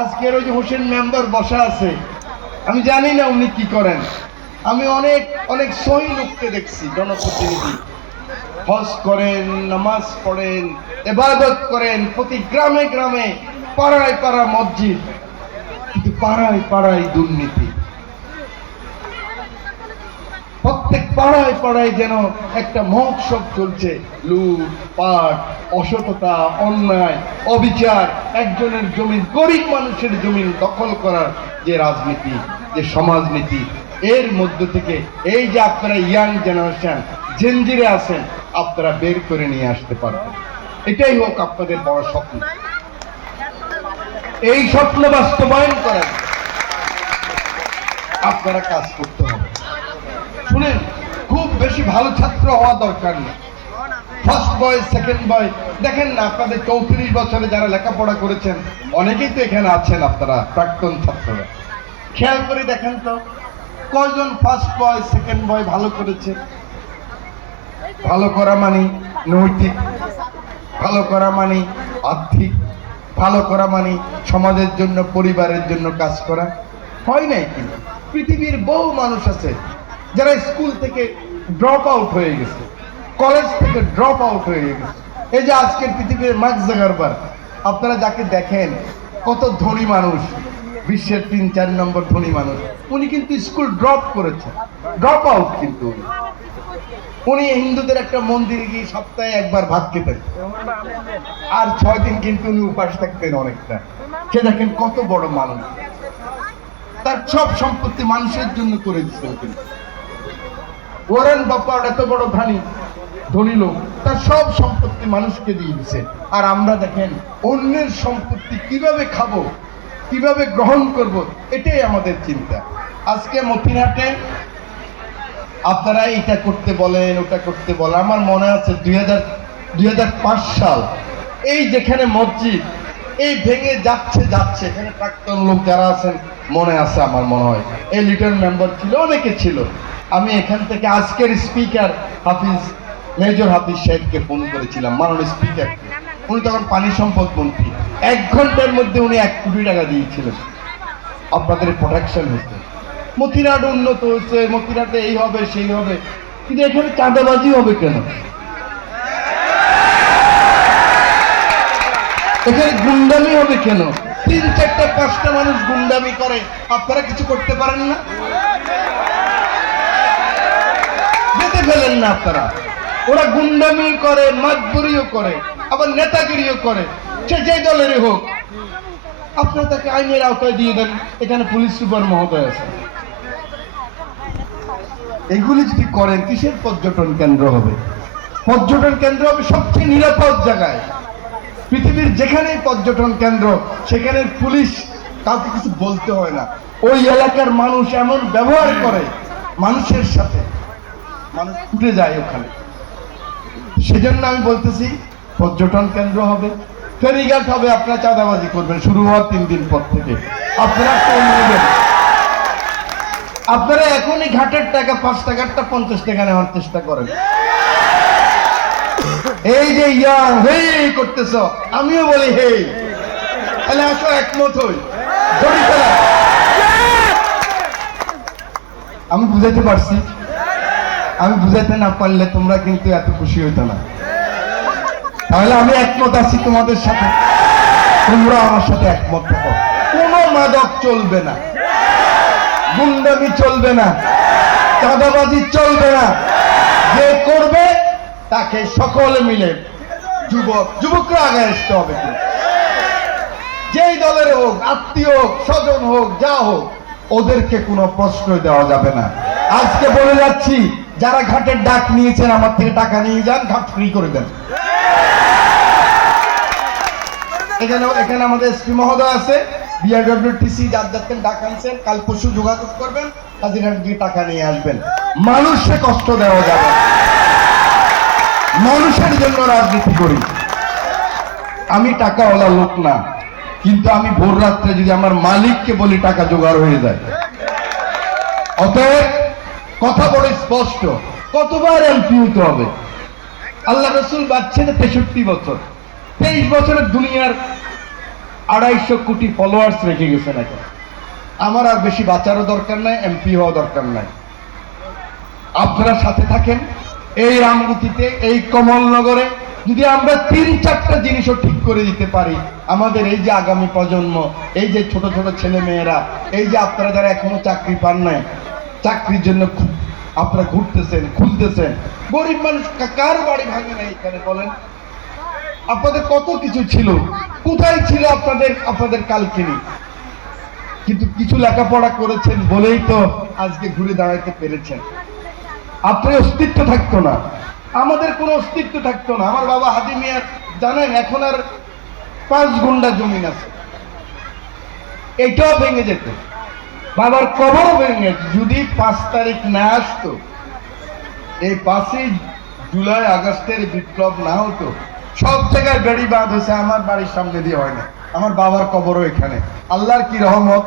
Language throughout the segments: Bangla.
আজকের ওই যে হোসেন মেম্বার বসা আছে, আমি জানি না উনি কি করেন। আমি অনেক অনেক সহি লোককে দেখছি, জনপ্রতিনিধি হজ করেন, নামাজ পড়েন, ইবাদত করেন, প্রতি গ্রামে গ্রামে, পাড়ায় পাড়া মসজিদ, কিন্তু পাড়ায় পাড়ায় দুর্নীতি। প্রত্যেক পাড়ায় পাড়ায় যেন একটা মহোৎসব চলছে, লুটপাট, অসততা, অন্যায়, অবিচার, একজনের জমিন, গরিব মানুষের জমিন দখল করার যে রাজনীতি, যে সমাজনীতি, এর মধ্য থেকে এই যে আপনারা ইয়াং জেনারেশন জেনজিরে আছেন, আপনারা বের করে নিয়ে আসতে পারবেন। এটাই হোক আপনাদের বড় স্বপ্ন। এই স্বপ্ন বাস্তবায়ন করেন, আপনারা কাজ করতে হবে। শুনেন, খুব বেশি ভালো ছাত্র হওয়া দরকার নেই। ফার্স্ট বয়, সেকেন্ড বয়, দেখেন না আপনাদের 34 বছরে যারা লেখাপড়া করেছেন অনেকেই তো এখানে আছেন, আপনারা প্রাক্তন ছাত্ররা। খেয়াল করে দেখেন তো কয়জন ফার্স্ট বয়, সেকেন্ড বয় ভালো করেছে। ভালো করা মানে নৈতিক, ভালো করা মানে আর্থিক, ভালো করা মানে সমাজের জন্য, পরিবারের জন্য কাজ করা। হয় নাই কিন্তু পৃথিবীর বহু মানুষ আছে যারা স্কুল থেকে ড্রপ আউট হয়ে গেছে, কলেজ থেকে ড্রপ আউট হয়ে গেছে। এই যে আজকের পৃথিবীর মার্ক জাকারবার্গ, আপনারা যাকে দেখেন কত ধনী মানুষ, বিশ্বের 3-4 নম্বর ধনী মানুষ, উনি কিন্তু স্কুল ড্রপ করেছেন, ড্রপ আউট। কিন্তু উনি হিন্দুদের একটা মন্দিরে গিয়ে সপ্তাহে একবার ভাত খেতেন, আর 6 দিন কিন্তু উনি উপাস থাকতেন অনেকটা। সে দেখেন কত বড় মানুষ, তার সব সম্পত্তি মানুষের জন্য করে দিচ্ছেন। কিন্তু ওয়ারেন বাফেট এত বড় ধনী লোক, তার সব সম্পত্তি মানুষকে দিয়ে দিচ্ছে। আর আমরা দেখেন অন্যের সম্পত্তি কিভাবে খাবো, কিভাবে গ্রহণ করব, এটাই আমাদের চিন্তা। আজকে মতিহাটে আপনারা এটা করতে বলেন, ওটা করতে বলেন। আমার মনে আছে 2005 সাল, এই যেখানে মসজিদ এই ভেঙে যাচ্ছে, এখানে প্রাক্তন লোক যারা আছেন মনে আছে, আমার মনে হয় এই লিটল মেম্বার ছিল, অনেকে ছিল। আমি এখান থেকে আজকের স্পিকার মেজর হাফিজ সাহেবকে ফোন করেছিলাম, মাননীয় স্পিকারকে। উনি তখন পানি সম্পদ মন্ত্রী। 1 ঘন্টার মধ্যে উনি 1 কোটি টাকা দিয়েছিলেন, আপনাদের প্রোটেকশন হয়েছে। মতিরাট উন্নত হয়েছে, মতিরাটে এই হবে সেই হবে, কিন্তু এখানে চাঁদাবাজি হবে কেন? এখানে গুন্ডামি হবে কেন? 3-4-5টা মানুষ গুন্ডামি করে, আপনারা কিছু করতে পারেন না? যেতে ফেলেন না আপনারা। ওরা গুন্ডামি করে, মাতবুরিও করে, আবার নেতাগিরিও করে, সে যে দলেরই হোক। আপনারা তাকে আইনের আওতায় দিয়ে দেন। এখানে পুলিশ সুপার মহোদয় আছে। এগুলি যদি করেন, কিসের পর্যটন কেন্দ্র হবে? পর্যটন কেন্দ্র হবে সবচেয়ে নিরাপদ জায়গায়। পৃথিবীর যেখানেই পর্যটন কেন্দ্র, সেখানে পুলিশ কাউকে কিছু বলতে হয় না। ওই এলাকার মানুষ এমন ব্যবহার করে মানুষের সাথে, মানুষ উঠে যায় ওখানে। সেজন্য আমি বলতেছি পর্যটন কেন্দ্র হবে, ফেরিঘাট হবে। আপনারা চাঁদাবাজি করবেন শুরু হওয়ার 3 দিন পর থেকে। আপনারা আপনারা এখনই ঘাটের টাকা 5 টাকারটা 50 টাকা নেওয়ার চেষ্টা করেন। এই যে ইয়াং হেই করতেছ, আমিও বলি হেই, তাহলে আসো একমত হই, ধরি ফেলা। আমি বুঝাইতে পারছি? আমি বুঝাইতে না পারলে তোমরা কিন্তু এত খুশি হইতো না। তাহলে আমি একমত আছি তোমাদের সাথে, তোমরা আমার সাথে একমত থাকো। কোনো মাদক চলবে না, গুন্ডামি চলবে না, চাঁদাবাজি চলবে না। যে করবে তাকে সকলে মিলে, যুবকরা আগে আসতে হবে। যেই দলের হোক, আত্মীয় হোক, স্বজন হোক, যা হোক, ওদেরকে কোনো প্রশ্রয় দেওয়া যাবে না। আজকে বলে যাচ্ছি, যারা ঘাটের ডাক নিয়েছেন আমার থেকে টাকা নিয়ে যান, ঘাট ফ্রি করে দেন। এখানে আমাদের এসপি মহোদয় আছে, বিআরডব্লিউটিসি যার ডাক আনছেন, কাল পরশু যোগাযোগ করবেন, হাজিরহাট গিয়ে টাকা নিয়ে আসবেন। মানুষকে কষ্ট দেওয়া যাবে, মানুষের জন্য রাজনীতি করি। আমি টাকাওয়ালা লোক না, কিন্তু আমি ভোর রাত্রে যদি আমার মালিককে বলি টাকা জোগাড় হয়ে যায়। অতএব কথা বড় স্পষ্ট, কতবার এমপি হতে হবে? আল্লাহ রসুল বাঁচছেন 63 বছর, 23 বছরের দুনিয়ার 250 কোটি ফলোয়ার্স রেখে গেছেন এখন। আমার আর বেশি বাঁচারও দরকার নাই, এমপি হওয়া দরকার নাই। আপনারা সাথে থাকেন। এই রামগতিতে, এই কমলনগরে যদি আমরা 3-4টা জিনিসও ঠিক করে দিতে পারি, আমাদের এই যে আগামী প্রজন্ম, এই যে ছোট ছোট ছেলে মেয়েরা, এই যে আপনারা যারা এখনো চাকরি পান নাই, চাকরির জন্য আপনারা ঘুরতেছেন, খুঁজতেছেন, গরিব মানুষ কার বাড়ি ভাঙে না এখানে বলেন? আপনাদের কত কিছু ছিল, কোথায় ছিল আপনাদের কালকিনি? কিন্তু কিছু লেখাপড়া করেছেন বলেই তো আজকে ঘুরে দাঁড়াইতে পেরেছেন। আপনার অস্তিত্ব থাকতো না, আমাদের কোনো অস্তিত্ব থাকতো না। আমার বাবা হাজি মিয়ার জানেন এখন আর 5 গুন্ডা জমিন আছে, এটাও ভেঙে যেত, বাবার কবরও ভেঙে। যদি 5 তারিখ না আসতো, এই 5ই জুলাই আগস্টের বিপ্লব না হতো, সব জায়গায় বেড়ি বাঁধ হয়েছে, আমার বাড়ির সামনে দিয়ে হয় না। আমার বাবার কবরও এখানে। আল্লাহর কি রহমত,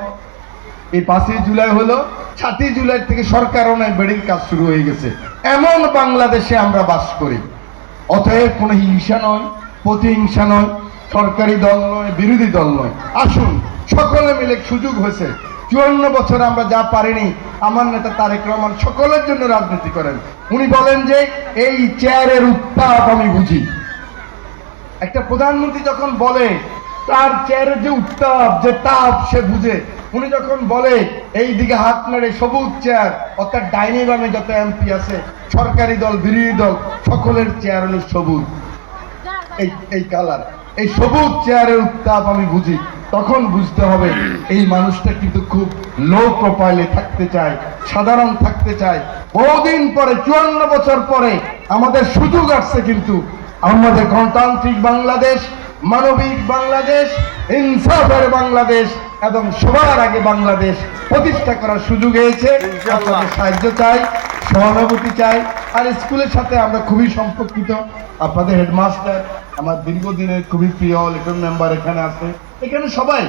এই 5ই জুলাই হলো, 7ই জুলাই থেকে সরকারও নাই, বেড়ির কাজ শুরু হয়ে গেছে। এমন বাংলাদেশে আমরা বাস করি। অতএব কোনো হিংসা নয়, প্রতিহিংসা নয়, সরকারি দল নয়, বিরোধী দল নয়। আসুন সকলে মিলে, সুযোগ হয়েছে। 54 বছর আমরা যা পারিনি, আমার নেতা তারেক রহমান সকলের জন্য রাজনীতি করেন। উনি বলেন যে এই চেয়ারের উত্তাপ আমি বুঝি। একটা প্রধানমন্ত্রী যখন বলে তার চেয়ারের যে উত্তাপ, যে তাপ সে বুঝে। উনি যখন বলে এই দিকে হাত নাড়ে সবুজ চেয়ার, অর্থাৎ ডাইনি বামে যত এমপি আছে, সরকারি দল বিরোধী দল, সকলের চেয়ার হলো সবুজ, এই কালার, এই সবুজ চেয়ারের উত্তাপ আমি বুঝি। তখন বুঝতে হবে এই মানুষটা কিন্তু খুব লো প্রোফাইলে থাকতে চায়, সাধারণ থাকতে চায়। বহুদিন পরে, 54 বছর পরে আমাদের সুযোগ আসছে, কিন্তু আমাদের গণতান্ত্রিক বাংলাদেশ, মানবিক বাংলাদেশ, ইনসাফের বাংলাদেশ এবং সবার আগে বাংলাদেশ প্রতিষ্ঠা করার সুযোগ হয়েছে। আপনাদের সাহায্য চাই, সহানুভূতি চাই। আর স্কুলের সাথে আমরা খুবই সম্পর্কিত। আপনাদের হেডমাস্টার আমার দীর্ঘদিনের খুবই প্রিয় লিটন মেম্বার এখানে আছে, এখানে সবাই